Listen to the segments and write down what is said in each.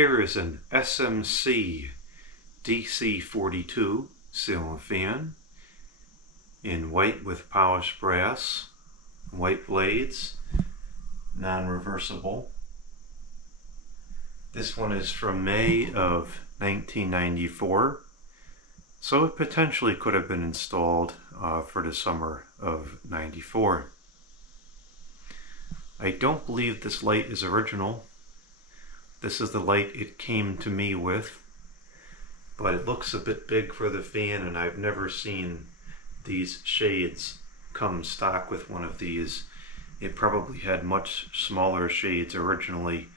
Here is an SMC DC-42 ceiling fan in white with polished brass, white blades, non-reversible. This one is from May of 1994, so it potentially could have been installed for the summer of '94. I don't believe this light is original. This is the light it came to me with, but it looks a bit big for the fan, and I've never seen these shades come stock with one of these. It probably had much smaller shades originally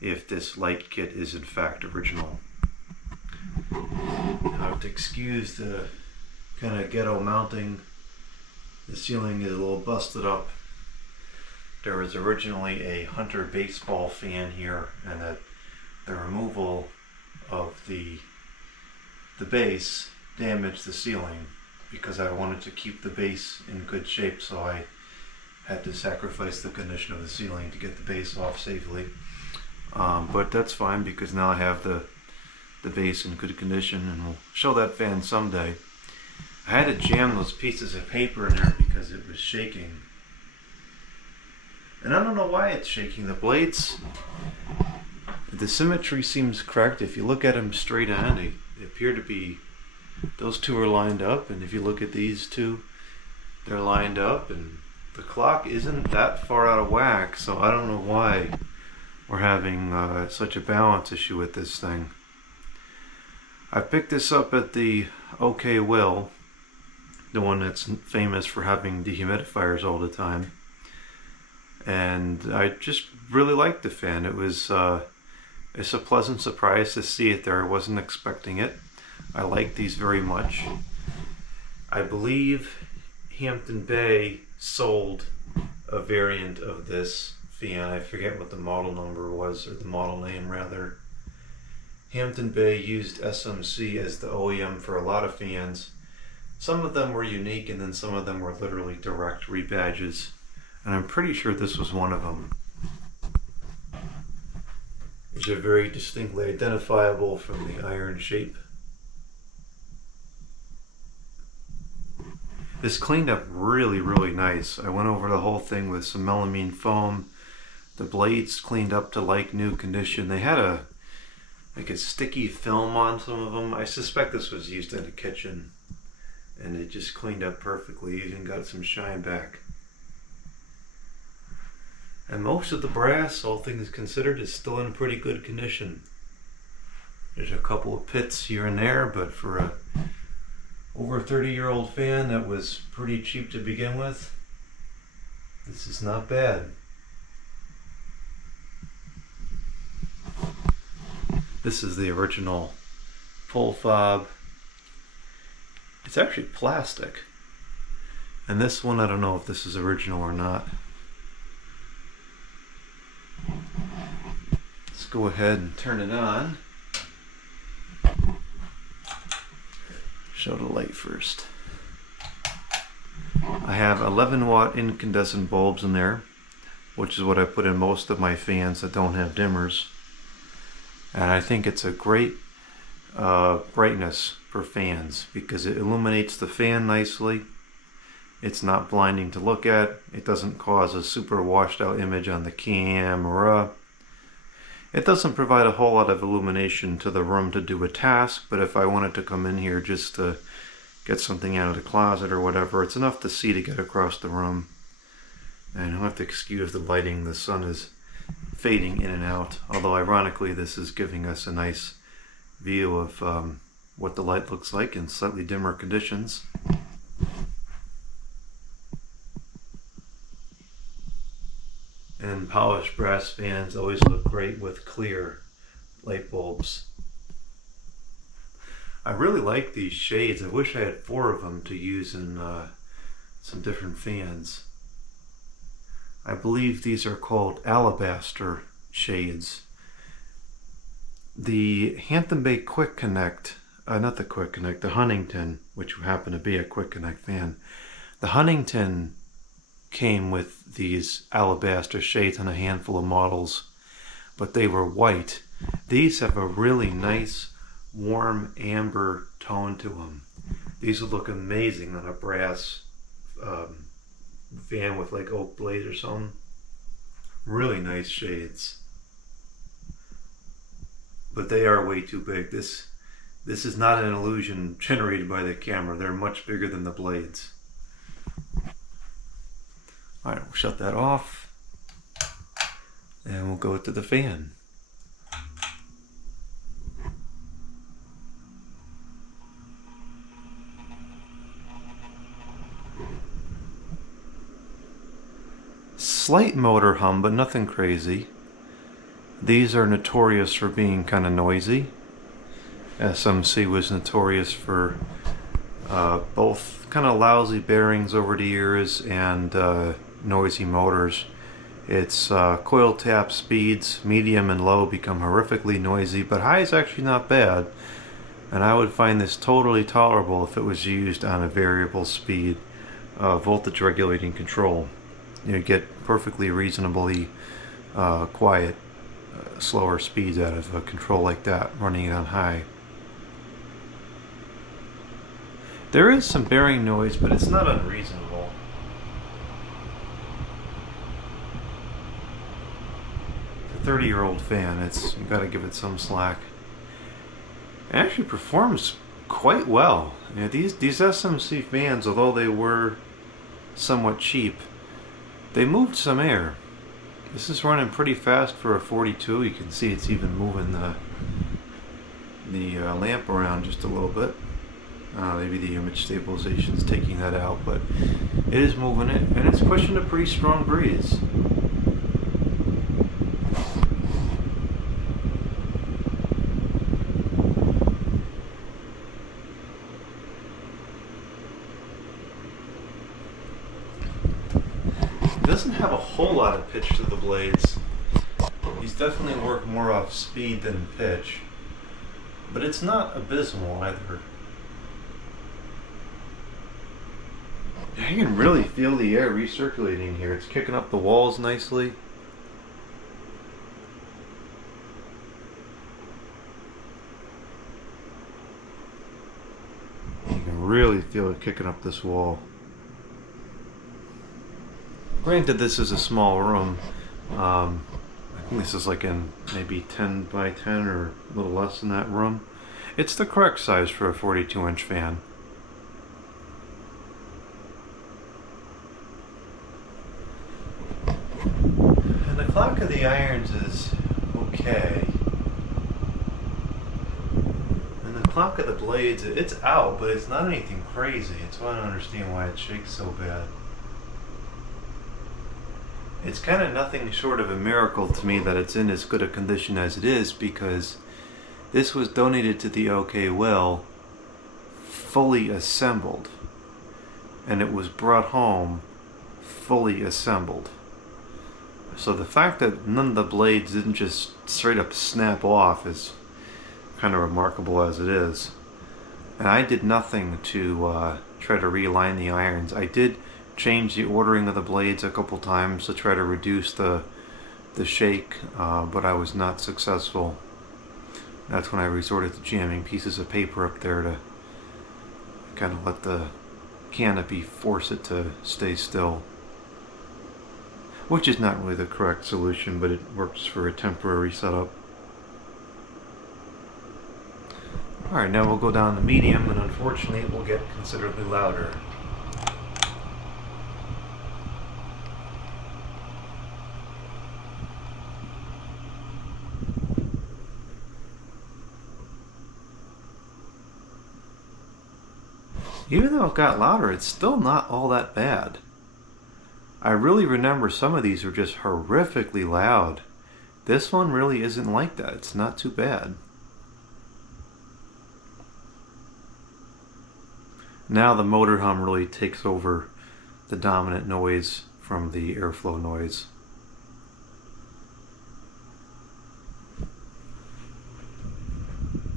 if this light kit is in fact original. I have to excuse the kind of ghetto mounting. The ceiling is a little busted up. There was originally a Hunter baseball fan here, and the removal of the base damaged the ceiling because I wanted to keep the base in good shape, so I had to sacrifice the condition of the ceiling to get the base off safely. But that's fine because now I have the base in good condition, and we'll show that fan someday. I had to jam those pieces of paper in there because it was shaking. And I don't know why it's shaking. The blades, the symmetry seems correct. If you look at them straight on, they appear to be, those two are lined up, and if you look at these two, they're lined up, and the clock isn't that far out of whack, so I don't know why we're having such a balance issue with this thing. I picked this up at the OKWill, the one that's famous for having dehumidifiers all the time. And I just really liked the fan. It's a pleasant surprise to see it there. I wasn't expecting it. I like these very much. I believe Hampton Bay sold a variant of this fan. I forget what the model number was, or the model name rather. Hampton Bay used SMC as the OEM for a lot of fans. Some of them were unique, and then some of them were literally direct rebadges. And I'm pretty sure this was one of them. Which are very distinctly identifiable from the iron shape. This cleaned up really, really nice. I went over the whole thing with some melamine foam. The blades cleaned up to like new condition. They had a sticky film on some of them. I suspect this was used in a kitchen, and it just cleaned up perfectly. Even got some shine back. And most of the brass, all things considered, is still in pretty good condition. There's a couple of pits here and there, but for a over 30-year-old fan that was pretty cheap to begin with, this is not bad. This is the original pull fob. It's actually plastic. And this one, I don't know if this is original or not. Let's go ahead and turn it on. Show the light first. I have 11 watt incandescent bulbs in there, which is what I put in most of my fans that don't have dimmers. And I think it's a great brightness for fans because it illuminates the fan nicely. It's not blinding to look at. It doesn't cause a super washed out image on the camera. It doesn't provide a whole lot of illumination to the room to do a task, but if I wanted to come in here just to get something out of the closet or whatever, it's enough to see to get across the room. And I'll have to excuse the lighting. The sun is fading in and out, although ironically this is giving us a nice view of what the light looks like in slightly dimmer conditions. And polished brass fans always look great with clear light bulbs. I really like these shades. I wish I had 4 of them to use in some different fans. I believe these are called alabaster shades. The Hampton Bay Quick Connect, not the Quick Connect, the Huntington, which happened to be a Quick Connect fan. The Huntington came with these alabaster shades on a handful of models, but they were white, These have a really nice, warm amber tone to them. These would look amazing on a brass fan with like oak blades or something. Really nice shades. But they are way too big. This is not an illusion generated by the camera. They're much bigger than the blades. Alright, we'll shut that off. And we'll go to the fan. Slight motor hum, but nothing crazy. These are notorious for being kind of noisy. SMC was notorious for both kind of lousy bearings over the years and noisy motors. Its coil tap speeds, medium and low, become horrifically noisy, but high is actually not bad. And I would find this totally tolerable if it was used on a variable speed voltage regulating control. You get perfectly reasonably quiet, slower speeds out of a control like that, running it on high. There is some bearing noise, but it's not unreasonable. It's a 30-year-old fan. You got to give it some slack. It actually performs quite well. You know, these SMC fans, although they were somewhat cheap, they moved some air. This is running pretty fast for a 42. You can see it's even moving the lamp around just a little bit. Maybe the image stabilization is taking that out, but it is moving it, and it's pushing a pretty strong breeze. It doesn't have a whole lot of pitch to the blades. These definitely work more off speed than pitch, but it's not abysmal either. You can really feel the air recirculating here. It's kicking up the walls nicely. You can really feel it kicking up this wall. Granted, this is a small room. I think this is like in maybe 10 by 10 or a little less than that room. It's the correct size for a 42-inch fan. The clock of the irons is okay. And the clock of the blades, it's out, but it's not anything crazy. It's why I don't understand why it shakes so bad. It's kind of nothing short of a miracle to me that it's in as good a condition as it is, because this was donated to the OKWill fully assembled. And it was brought home fully assembled. So the fact that none of the blades didn't just straight up snap off is kind of remarkable as it is. And I did nothing to try to realign the irons. I did change the ordering of the blades a couple times to try to reduce the shake, but I was not successful. That's when I resorted to jamming pieces of paper up there to kind of let the canopy force it to stay still. Which is not really the correct solution, but it works for a temporary setup. Alright, now we'll go down to medium, and unfortunately it will get considerably louder. Even though it got louder, it's still not all that bad. I really remember some of these were just horrifically loud. This one really isn't like that. It's not too bad. Now the motor hum really takes over the dominant noise from the airflow noise.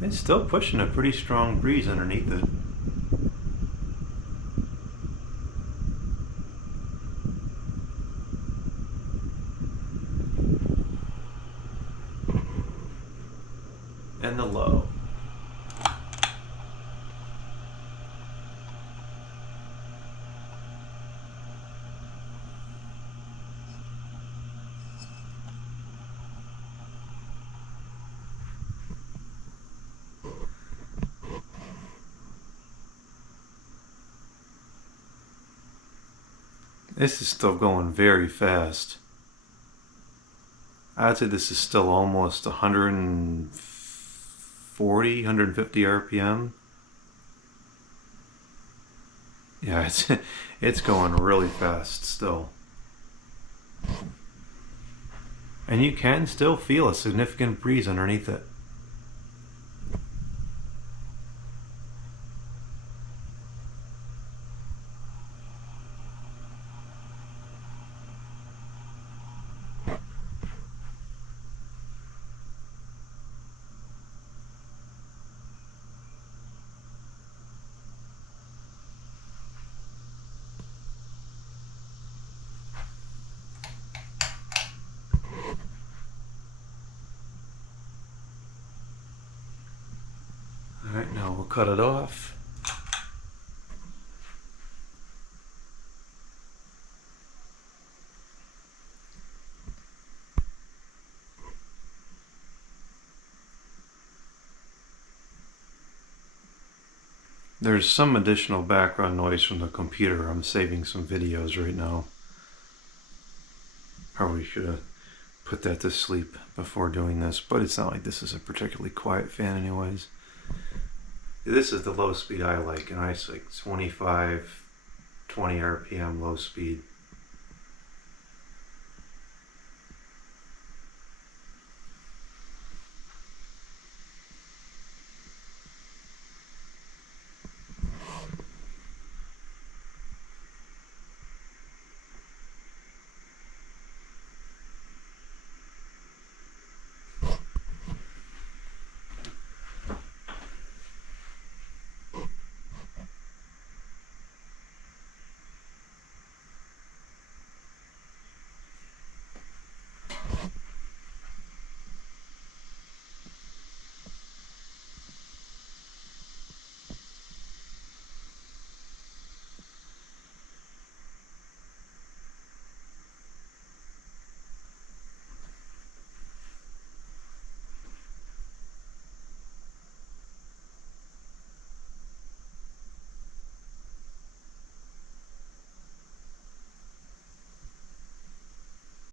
It's still pushing a pretty strong breeze underneath it. and the low. This is still going very fast. I'd say this is still almost 140, 150 RPM. Yeah, it's going really fast still. And you can still feel a significant breeze underneath it. Alright, now we'll cut it off. There's some additional background noise from the computer. I'm saving some videos right now. Probably should have put that to sleep before doing this, but it's not like this is a particularly quiet fan anyways. This is the low speed I like, and I like 25, 20 RPM low speed.